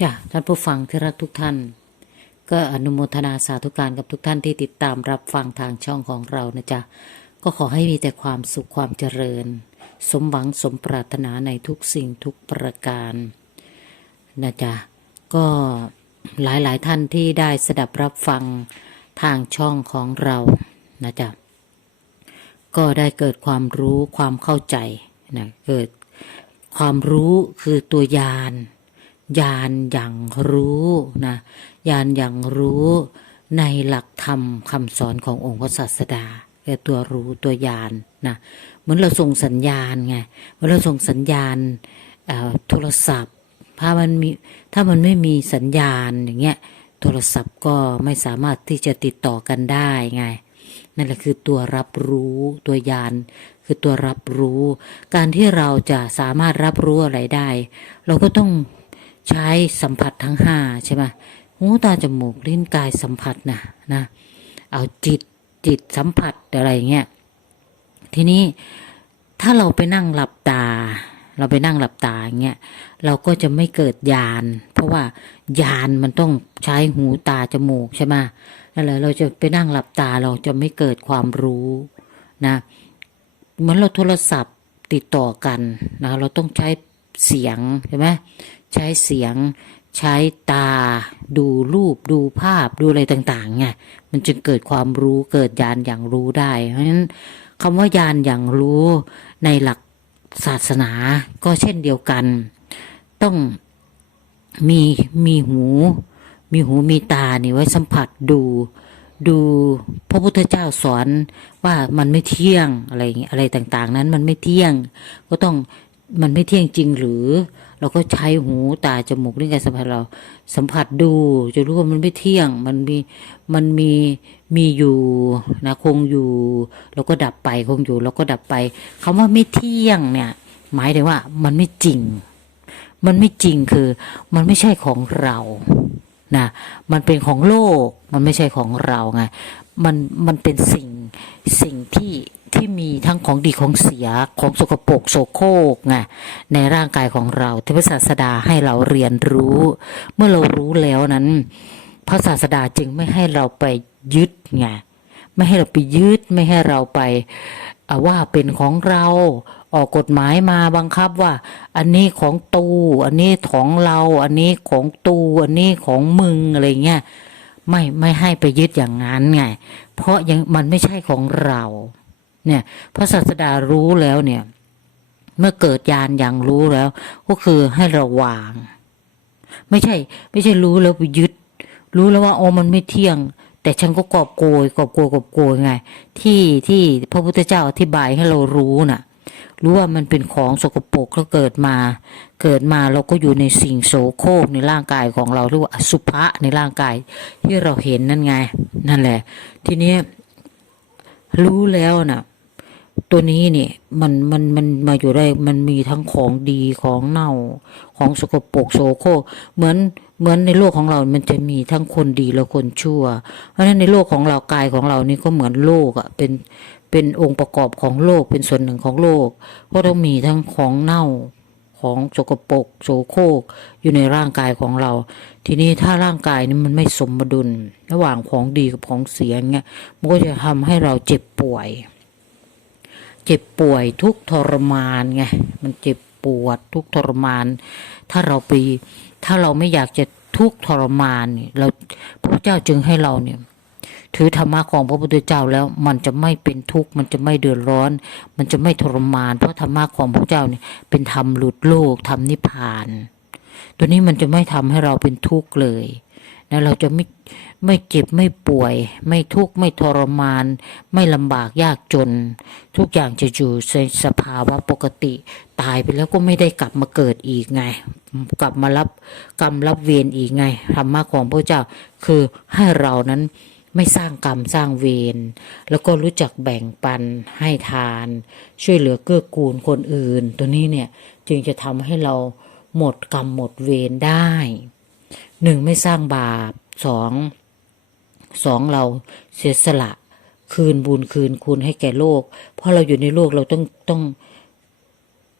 จ้ะท่านผู้ฟังที่รักทุกท่าน ก็อนุโมทนาสาธุการกับทุกท่านที่ติดตามรับฟังทางช่องของเรานะจ๊ะก็ขอให้มีแต่ความสุขความเจริญ สมหวังสมปรารถนาในทุกสิ่งทุกประการนะจ๊ะก็หลายๆท่านที่ได้สดับรับฟังทางช่องของเรานะจ๊ะก็ได้เกิดความรู้ความเข้าใจนะเกิดความรู้คือตัวยาน ยานอย่างรู้นะยานอย่างรู้ในหลักธรรมคำสอนขององค์พระศาสดาคือตัวรู้ตัวยานนะเหมือนเราส่งสัญญาณไงเหมือนเราส่งสัญญาณโทรศัพท์ ถ้ามันมีถ้ามันไม่มีสัญญาณอย่างเงี้ยโทรศัพท์ก็ไม่สามารถที่จะติดต่อกันได้ไงนั่นแหละคือตัวรับรู้ตัวยานคือตัวรับรู้ การที่เราจะสามารถรับรู้อะไรได้ เราก็ต้อง ใช้สัมผัสทั้งห้าใช่ไหมหูตาจมูกลิ้นกายสัมผัสนะนะเอาจิตจิตสัมผัสอะไรเงี้ยทีนี้ถ้าเราไปนั่งหลับตา เราไปนั่งหลับตาอย่างเงี้ยเราก็จะไม่เกิดญาณเพราะว่ายานมันต้องใช้หูตาจมูกใช่ไหมนั่นแหละเราจะไปนั่งหลับตาเราจะไม่เกิดความรู้นะเหมือนเราโทรศัพท์ติดต่อกันนะเราต้องใช้เสียงใช่ไหม ใช้เสียง ใช้ตา ดูรูป ดูภาพดูอะไรต่างๆไงมันจึงเกิดความรู้เกิดญาณอย่างรู้ได้ เพราะฉะนั้นคำว่าญาณอย่างรู้ในหลักศาสนาก็เช่นเดียวกัน ต้องมีมีหู มีหูมีตานี่ไว้สัมผัสดูดูพระพุทธเจ้าสอนว่ามันไม่เที่ยงอะไรอย่างเงี้ยอะไรต่างๆ นั้นมันไม่เที่ยง ก็ต้องมันไม่เที่ยงจริงหรือ เราก็ใช้หูตาจมูกลิ้นกายสัมผัสเรา สัมผัสดูจะรู้ว่ามันไม่เที่ยง มันมีมันมีมีอยู่นะคงอยู่ แล้วก็ดับไปคงอยู่ แล้วก็ดับไปคำว่าไม่เที่ยงเนี่ย หมายถึงว่ามันไม่จริง มันไม่จริงคือ มันไม่ใช่ของเรานะมันเป็นของโลกมันไม่ใช่ของเราไงมันมันเป็นสิ่งสิ่งที่ ที่มีทั้งของดีของเสียของสกปรกโสโครกไงในร่างกายของเราที่พระศาสดาให้เราเรียนรู้ เมื่อเรารู้แล้วนั้น พระศาสดาจึงไม่ให้เราไปยึดไงไม่ให้เราไปยึดไม่ให้เราไปว่าเป็นของเราออกกฎหมายมาบังคับว่า อันนี้ของตู อันนี้ของเรา อันนี้ของตูอันนี้ของมึงอะไรเงี้ยไม่ไม่ให้ไปยึดอย่างนั้นไง เพราะยังมันไม่ใช่ของเรา เนี่ยพระศาสดารู้แล้วเนี่ย เมื่อเกิดญาณอย่างรู้แล้ว ก็คือให้ระวาง ไม่ใช่ ไม่ใช่รู้แล้วไปยึด รู้แล้วว่าโอ้มันไม่เที่ยง แต่ฉันก็กอบโกยกอบโกยกอบโกยไง ที่ที่พระพุทธเจ้าอธิบายให้เรารู้น่ะรู้ว่ามันเป็นของสกปรกแล้วเกิดมา เกิดมาเราก็อยู่ในสิ่งโสโครกในร่างกายของเราเรียกว่าอสุภะในร่างกายที่เราเห็นนั่นไง นั่นแหละ ทีนี้รู้แล้วน่ะ ตัวนี้เนี่ยมันมันมันมาอยู่ได้มันมีทั้งของดีของเน่าของสกปรกโสโครกเหมือนเหมือนในโลกของเรา มันจะมีทั้งคนดีและคนชั่ว เพราะฉะนั้นในโลกของเรากายของเรานี่ก็เหมือนโลกอะเป็นเป็นองค์ประกอบของโลกเป็นส่วนหนึ่งของโลก ก็ต้องมีทั้งของเน่าของสกปรกโสโครกอยู่ในร่างกายของเรา ทีนี้ถ้าร่างกายนี่มันไม่สมดุล ระหว่างของดีกับของเสียเงี้ยมันก็จะทำให้เราเจ็บป่วย เจ็บป่วยทุกทรมานไงมันเจ็บปวดทุกทรมาน ถ้าเราไปถ้าเราไม่อยากจะทุกทรมานเนี่ยเราพระเจ้าจึงให้เราเนี่ย ถือธรรมะของพระพุทธเจ้าแล้วมันจะไม่เป็นทุกข์มันจะไม่เดือดร้อน มันจะไม่ทรมาน เพราะธรรมะของพระเจ้าเนี่ยเป็นธรรมหลุดโลกธรรมนิพพาน ตัวนี้มันจะไม่ทำให้เราเป็นทุกข์เลยนะเราจะไม่ ไม่เจ็บไม่ป่วย ไม่ทุกข์ไม่ทรมาน ไม่ลำบากยากจน ทุกอย่างจะอยู่ในสภาวะปกติ ตายไปแล้วก็ไม่ได้กลับมาเกิดอีกไง กลับมารับกรรมรับเวรอีกไงธรรมะของพระเจ้าคือให้เรานั้นไม่สร้างกรรมสร้างเวรแล้วก็รู้จักแบ่งปันให้ทาน ช่วยเหลือเกื้อกูลคนอื่น ตัวนี้เนี่ยจึงจะทำให้เราหมดกรรมหมดเวรได้หนึ่งไม่สร้างบาปสอง สองเราเสียสละ คืนบุญคืนคุณให้แก่โลก เพราะเราอยู่ในโลกเราต้องต้อง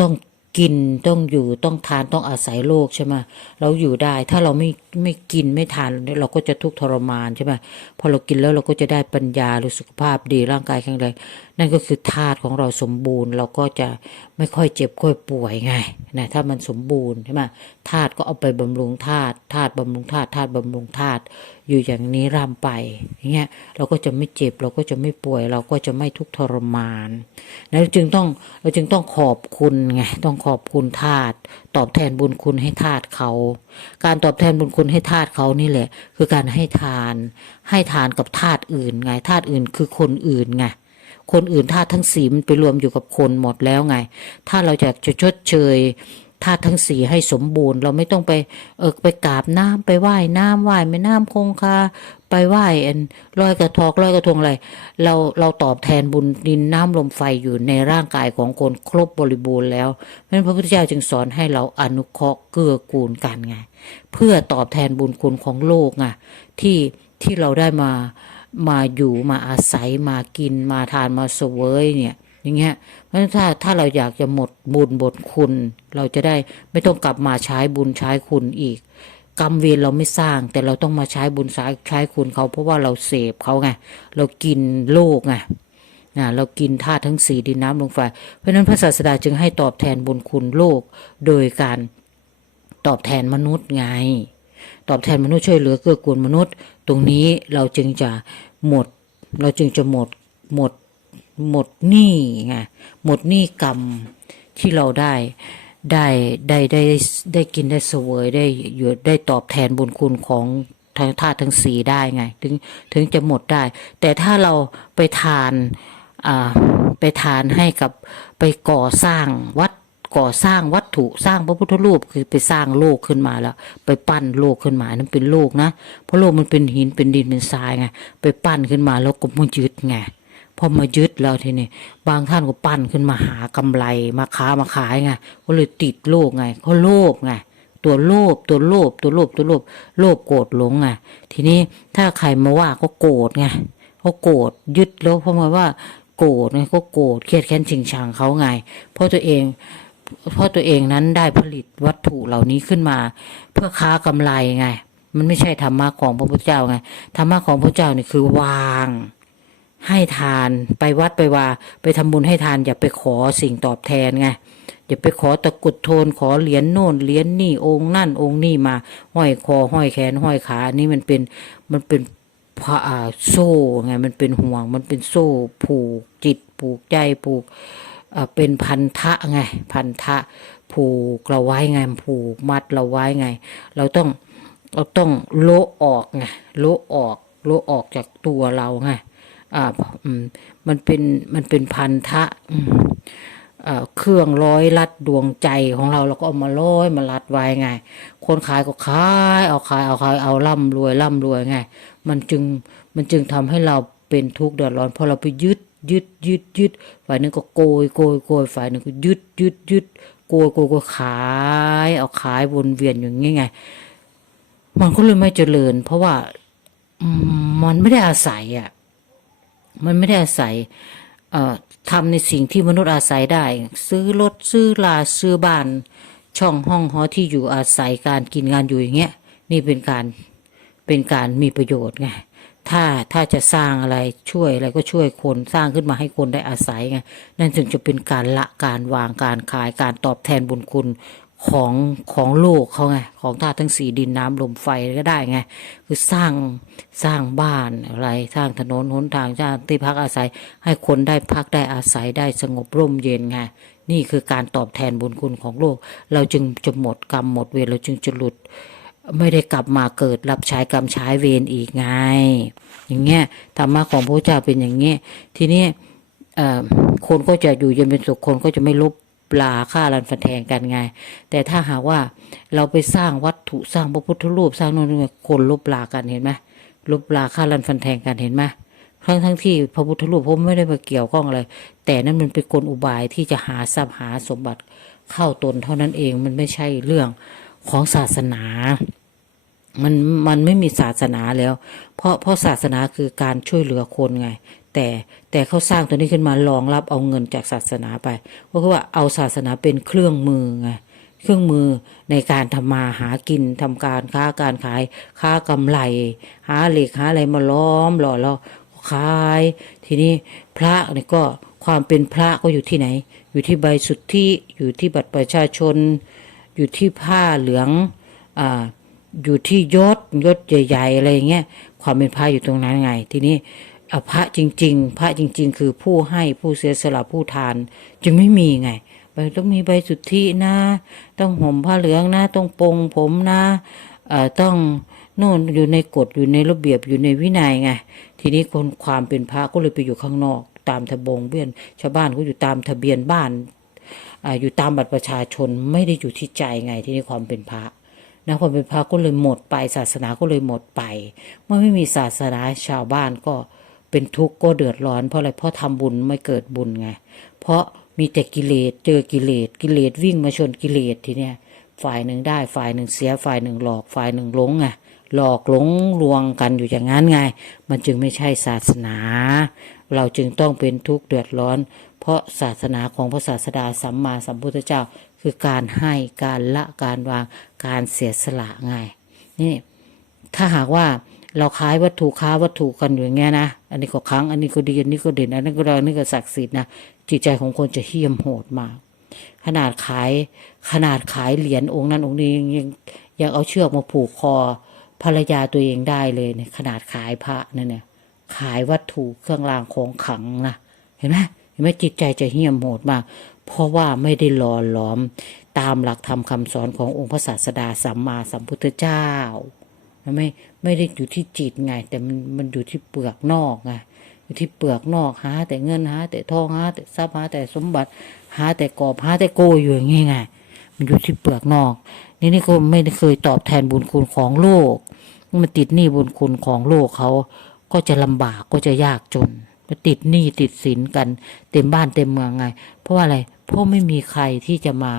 ต้อง กินต้องอยู่ต้องทานต้องอาศัยโลกใช่ไหมเราอยู่ได้ถ้าเราไม่ไม่กินไม่ทานเราก็จะทุกข์ทรมานใช่ไหมพอเรากินแล้วเราก็จะได้ปัญญาหรือสุขภาพดีร่างกายแข็งแรงนั่นก็คือธาตุของเราสมบูรณ์ เราก็จะไม่ค่อยเจ็บค่อยป่วยไงนะถ้ามันสมบูรณ์ใช่ไหมธาตุก็เอาไปบำรุงธาตุธาตุบำรุงธาตุธาตุบำรุงธาตุอยู่อย่างนี้ร่ำไปอย่างเงี้ยเราก็จะไม่เจ็บเราก็จะไม่ป่วย เราก็จะไม่ทุกข์ทรมานแล้วจึงต้องเราจึงต้องขอบคุณไงต้องขอบคุณธาตุตอบแทนบุญคุณให้ธาตุเขา การตอบแทนบุญคุณให้ธาตุเขานี่แหละ คือการให้ทาน ให้ทานกับธาตุอื่นไงธาตุอื่นคือคนอื่นไงคนอื่นธาตุทั้งสีมันไปรวมอยู่กับคนหมดแล้วไง ถ้าเราจะจะชดเชย ธาตุทั้งสี่ให้สมบูรณ์ เราไม่ต้องไปเออไปกราบน้ำไปไหว้น้ำไหว้แม่น้ำคงคาไปไหว้อันลอยกระทอกลอยกระทงอะไรเราเราตอบแทนบุญดินน้ำลมไฟอยู่ในร่างกายของคนครบบริบูรณ์แล้วเพราะฉะนั้นพระพุทธเจ้าจึงสอนให้เราอนุเคราะห์เกื้อกูลกันไงเพื่อตอบแทนบุญคุณของโลกไงที่ที่เราได้มามาอยู่มาอาศัยมากินมาทานมาเสวยเนี่ย อย่างเงี้ยเพราะฉะนั้นถ้าถ้าเราอยากจะหมดบุญบทคุณ เราจะได้ไม่ต้องกลับมาใช้บุญใช้คุณอีก กรรมเวรเราไม่สร้าง แต่เราต้องมาใช้บุญใช้ใช้คุณเขา เพราะว่าเราเสพเขาไงเรากินโลกไงนะเรากินธาตุทั้งสี่ดินน้ำลมไฟเพราะนั้นพระศาสดาจึงให้ตอบแทนบุญคุณโลก โดยการตอบแทนมนุษย์ไง ตอบแทนมนุษย์ช่วยเหลือเกื้อกูลมนุษย์ ตรงนี้เราจึงจะหมด เราจึงจะหมดหมด หมดหนี้ไงหมดหนี้กรรมที่เราได้ได้ได้ได้ได้กินได้เสวยได้อยู่ได้ตอบแทนบุญคุณของทางธาตุทั้งสีได้ไง ถึงถึงจะหมดได้ แต่ถ้าเราไปทานไปทานให้กับไปก่อสร้างวัดก่อสร้างวัตถุสร้างพระพุทธรูปคือไปสร้างโลกขึ้นมาแล้ว ไปปั้นโลกขึ้นมานั่นเป็นโลกนะ เพราะโลกมันเป็นหินเป็นดินเป็นทรายไงไปปั้นขึ้นมาแล้วก็มายึดไง พอมายึดแล้วทีนี้บางท่านก็ปั้นขึ้นมาหากำไรมาค้ามาขายไงก็เลยติดโลกไงเขาโลภไงตัวโลภตัวโลภตัวโลภตัวโลภโลภโกรธหลงไงทีนี้ถ้าใครมาว่าก็โกรธไงเขาโกรธยึดแล้วเพราะมาว่าโกรธไงก็โกรธเครียดแค้นชิงชังเขาไง เพราะตัวเองเพราะตัวเองนั้นได้ผลิตวัตถุเหล่านี้ขึ้นมา เพื่อค้ากำไรไง มันไม่ใช่ธรรมะของพระพุทธเจ้าไงธรรมะของพระเจ้านี่คือวาง ให้ทานไปวัดไปว่า ไปทำบุญให้ทานอย่าไปขอสิ่งตอบแทนไงอย่าไปขอตะกุดโทนขอเหรียญโน่นเหรียญนี่องค์นั่นองค์นี่มา ห้อยคอห้อยแขนห้อยขาอันนี่มันเป็นมันเป็นพระอ่าโซ่ไงมันเป็นห่วง มันเป็นโซ่ผูกจิตผูกใจผูกเอ่อเป็นพันธะไงพันธะผูกเราไว้ไงผูกมัดเราไว้ไง เราต้องเราต้องโละออกไงโละออกโละออกจากตัวเราไง อ่ามันเป็นมันเป็นพันธะเครื่องร้อยรัดดวงใจของเราเราก็เอามาร้อยมารัดไว้ไง คนขายก็ขายเอาขายเอาขายเอาร่ำรวยร่ำรวยไง มันจึงมันจึงทำให้เราเป็นทุกข์เดือดร้อนเพราะเราไปยึดยึดยึดยึดฝ่ายหนึ่งก็โกยโกยโกยฝ่ายหนึ่งก็ยึดยึดยึดโกยโกยโกยขายเอาขายวนเวียนอย่างงี้ไง มันก็เลยไม่เจริญ เพราะว่ามันไม่ได้อาศัยอะ มันไม่ได้อาศัยทำในสิ่งที่มนุษย์อาศัยได้ ซื้อรถซื้อลาซื้อบ้าน ช่องห้องหอที่อยู่อาศัยการกินงานอยู่อย่างเงี้ยนี่เป็นการเป็นการมีประโยชน์ไงถ้าถ้าจะสร้างอะไรช่วยอะไรก็ช่วยคนสร้างขึ้นมาให้คนได้อาศัยไงนั่นจึงจะเป็นการละการวางการขายการตอบแทนบุญคุณ ของของโลกเขาไงของธาตุทั้งสี่ดินน้ำลมไฟก็ได้ไง คือสร้างสร้างบ้านอะไร สร้างถนนหนทางสร้างที่พักอาศัย ให้คนได้พักได้อาศัยได้สงบร่มเย็นไงนี่คือการตอบแทนบุญคุณของโลก เราจึงจะหมดกรรมหมดเวรเราจึงจะหลุด ไม่ได้กลับมาเกิดรับใช้กรรมใช้เวรอีกไง อย่างเงี้ยธรรมะของพระเจ้าเป็นอย่างเงี้ยทีนี้คนก็จะอยู่เย็นเป็นสุขคนก็จะไม่ลบ ปลาฆ่ารันฟันแทงกันไง แต่ถ้าหากว่าเราไปสร้างวัตถุสร้างพระพุทธรูปสร้างโน่นนี่คนลบลากันเห็นไหมลบลาฆ่ารันฟันแทงกันเห็นไหมทั้งทั้งที่พระพุทธรูปผมไม่ได้มาเกี่ยวข้องอะไรแต่นั่นมันเป็นกลอุบายที่จะหาทรัพย์หาสมบัติเข้าตนเท่านั้นเองมันไม่ใช่เรื่องของศาสนา มันมันไม่มีศาสนาแล้ว เพราะเพราะศาสนาคือการช่วยเหลือคนไง แต่แต่เขาสร้างตัวนี้ขึ้นมารองรับเอาเงินจากศาสนาไปเพราะว่าเอาศาสนาเป็นเครื่องมือไงเครื่องมือในการทำมาหากินทำการค้าการขายค้ากำไร หาเหล็กหาอะไรมาล้อมหล่อเราขาย ทีนี้พระเนี่ยก็ความเป็นพระก็อยู่ที่ไหน อยู่ที่ใบสุทธิอยู่ที่บัตรประชาชน อยู่ที่ผ้าเหลืองอ่าอยู่ที่ยศยศใหญ่ๆอะไรอย่างเงี้ยความเป็นพระอยู่ตรงนั้นไง ทีนี้ อาพระจริง ๆ พระจริง ๆ คือผู้ให้ผู้เสียสละผู้ทานจึงไม่มีไงมันต้องมีใบสุทธินะ ต้องห่มผ้าเหลืองนะ ต้องปรงผมนะเอ่อต้องโน่นอยู่ในกฎอยู่ในระเบียบอยู่ในวินัยไง ทีนี้คนความเป็นพระก็เลยไปอยู่ข้างนอก ตามทะบงเบี้ยนชาวบ้านก็อยู่ตามทะเบียนบ้านออยู่ตามบัตรประชาชนไม่ได้อยู่ที่ใจไง ที่นี่ความเป็นพระนะความเป็นพระก็เลยหมดไปศาสนาก็เลยหมดไป เมื่อไม่มีศาสนาชาวบ้านก็ เป็นทุกข์ก็เดือดร้อนเพราะอะไรเพราะทำบุญไม่เกิดบุญไง เพราะมีแต่กิเลสเจอกิเลสกิเลสวิ่งมาชนกิเลสทีเนี้ยฝ่ายหนึ่งได้ฝ่ายหนึ่งเสียฝ่ายหนึ่งหลอกฝ่ายหนึ่งหลงไงหลอกหลงลวงกันอยู่อย่างนั้นไง มันจึงไม่ใช่ศาสนา เราจึงต้องเป็นทุกข์เดือดร้อน เพราะศาสนาของพระศาสดาสัมมาสัมพุทธเจ้า คือการให้การละการวางการเสียสละไงนี่ถ้าหากว่า เราขายวัตถุค้าวัตถุกันอยู่อย่างเงี้ยนะ อันนี้ก็ครั้งอันนี้ก็ดีอันนี้ก็เด่น อันนี้ก็ดังอันนี้ก็ศักดิ์สิทธิ์นะจิตใจของคนจะเหี้ยมโหดมาก ขนาดขายขนาดขายเหรียญองค์นั้นองค์นี้ยังยังยังเอาเชือกมาผูกคอภรรยาตัวเองได้เลยเนี่ยขนาดขายพระนั่นเนี่ยขายวัตถุเครื่องรางของขลังนะเห็นไหมเห็นไหมจิตใจจะเหี้ยมโหดมาก เพราะว่าไม่ได้หล่อหลอมตามหลักธรรมคำสอนขององค์พระศาสดาสัมมาสัมพุทธเจ้า ไม่ไม่ได้อยู่ที่จิตไง แต่มันมันอยู่ที่เปลือกนอกไงอยู่ที่เปลือกนอกหา แต่เงินหา แต่ทองหาแต่ทรัพย์หาแต่สมบัติ หาแต่กอบหาแต่โกอยู่อย่างงี้ไงมันอยู่ที่เปลือกนอก นี่นี่ก็ไม่ได้เคยตอบแทนบุญคุณของโลกมันติดหนี้บุญคุณของโลกเขาก็จะลำบากก็จะยากจนติดหนี้ติดสินกัน เต็มบ้านเต็มเมืองไง เพราะว่าอะไรเพราะไม่มีใครที่จะมา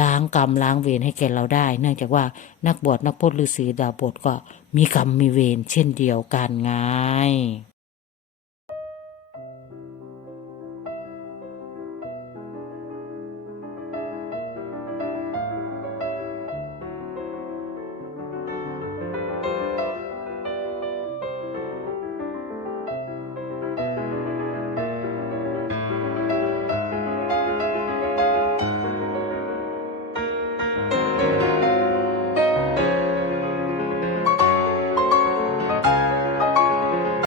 ล้างกรรมล้างเวรให้แก่เราได้ เนื่องจากว่านักบวชนักพจน์ฤาษีดาบทก็มีกรรมมีเวรเช่นเดียวกันไง